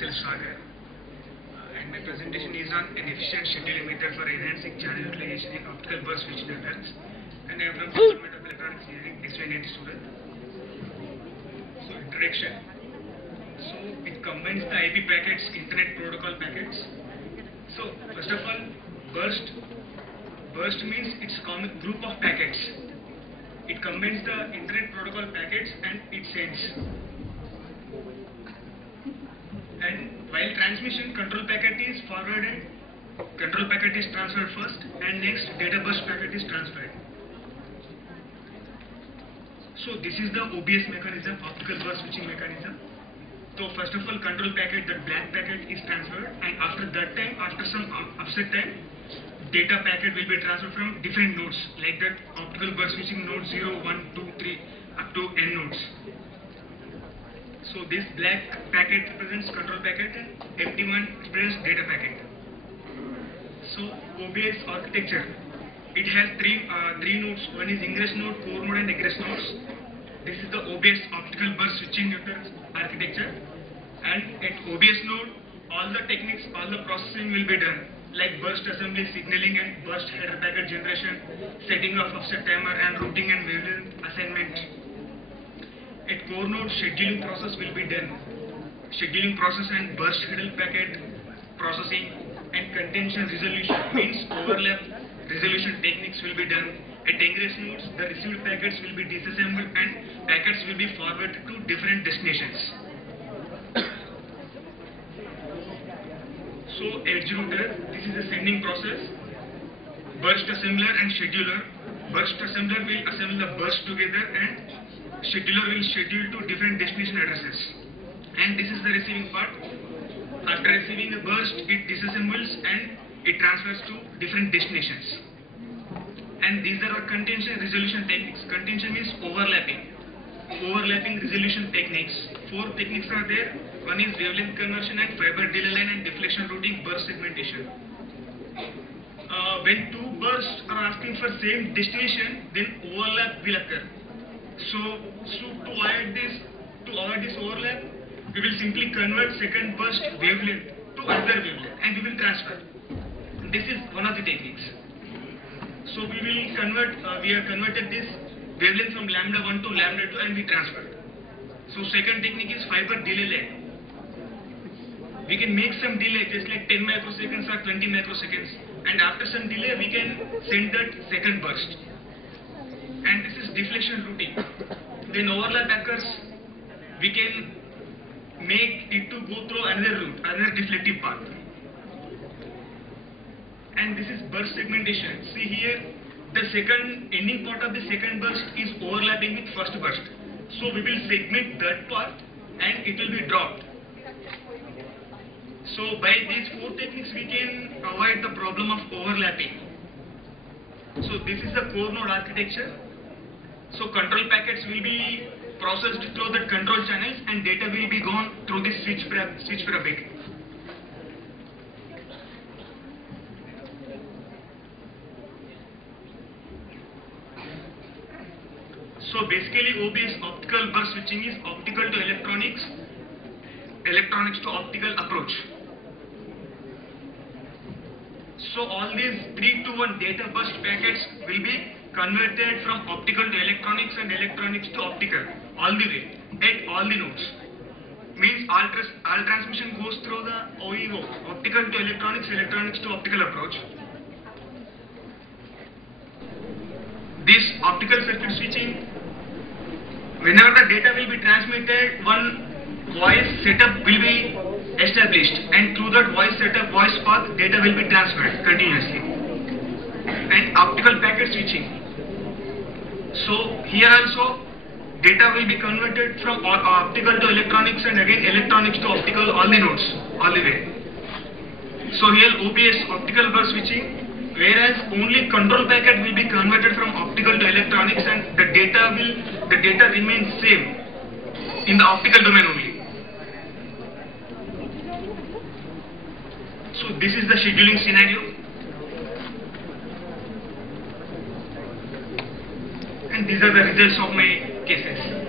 myself Sagar, and my presentation is on an efficient scheduling method for enhancing channel utilization in optical burst switch networks, and I am from Department of Electronics Engineering, XY90 student. So introduction. So it combines the IP packets, Internet Protocol packets. So first of all, burst means it's a common group of packets. It combines the Internet Protocol packets and it sends. And while transmission, control packet is forwarded, control packet is transferred first, and next data burst packet is transferred. So this is the OBS mechanism, optical burst switching mechanism. So first of all, control packet, that black packet is transferred, and after that time, after some offset time, data packet will be transferred from different nodes, like that optical burst switching node 0, 1, 2, 3, up to n nodes. So this black packet represents control packet and empty one represents data packet. So OBS architecture, it has three nodes. One is ingress node, core node and egress nodes. This is the OBS optical burst switching network architecture. And at OBS node, all the techniques, all the processing will be done, like burst assembly, signaling and burst header packet generation, setting of offset timer and routing and wavelength assignment. At core node, scheduling process will be done. Scheduling process and burst header packet processing and contention resolution means overlap resolution techniques will be done. At ingress nodes, the received packets will be disassembled and packets will be forwarded to different destinations. So edge router, this is a sending process. Burst assembler and scheduler. Burst assembler will assemble the burst together and scheduler will schedule to different destination addresses. And this is the receiving part. After receiving a burst, it disassembles and it transfers to different destinations. And these are our contention resolution techniques. Contention means overlapping. Overlapping resolution techniques. 4 techniques are there. One is wavelength conversion and fiber delay line and deflection routing burst segmentation. When two bursts are asking for same destination, then overlap will occur. So to avoid this overlap, we will simply convert second burst wavelength to another wavelength and we will transfer. This is one of the techniques. So we have converted this wavelength from lambda 1 to lambda 2 and we transferred. So second technique is fiber delay line. We can make some delay just like 10 microseconds or 20 microseconds, and after some delay we can send that second burst. And this is deflection routing. When overlap occurs, we can make it to go through another route, another deflective path. And this is burst segmentation. See here, the second ending part of the second burst is overlapping with first burst. So we will segment that part and it will be dropped. So by these 4 techniques we can avoid the problem of overlapping. So this is the core node architecture. So control packets will be processed through the control channels and data will be gone through this switch per bit. So basically OBS optical burst switching is optical to electronics, electronics to optical approach. So all these 3-to-1 data burst packets will be converted from optical to electronics and electronics to optical all the way at all the nodes. Means all transmission goes through the OEO, optical to electronics, electronics to optical approach. This optical circuit switching, whenever the data will be transmitted, one voice setup will be established, and through that voice setup, voice path, data will be transferred continuously. And optical packet switching. So here also data will be converted from optical to electronics and again electronics to optical, all the nodes, all the way. So here OBS optical burst switching, whereas only control packet will be converted from optical to electronics and the data remains same in the optical domain only. So this is the scheduling scenario. And these are the results of my cases.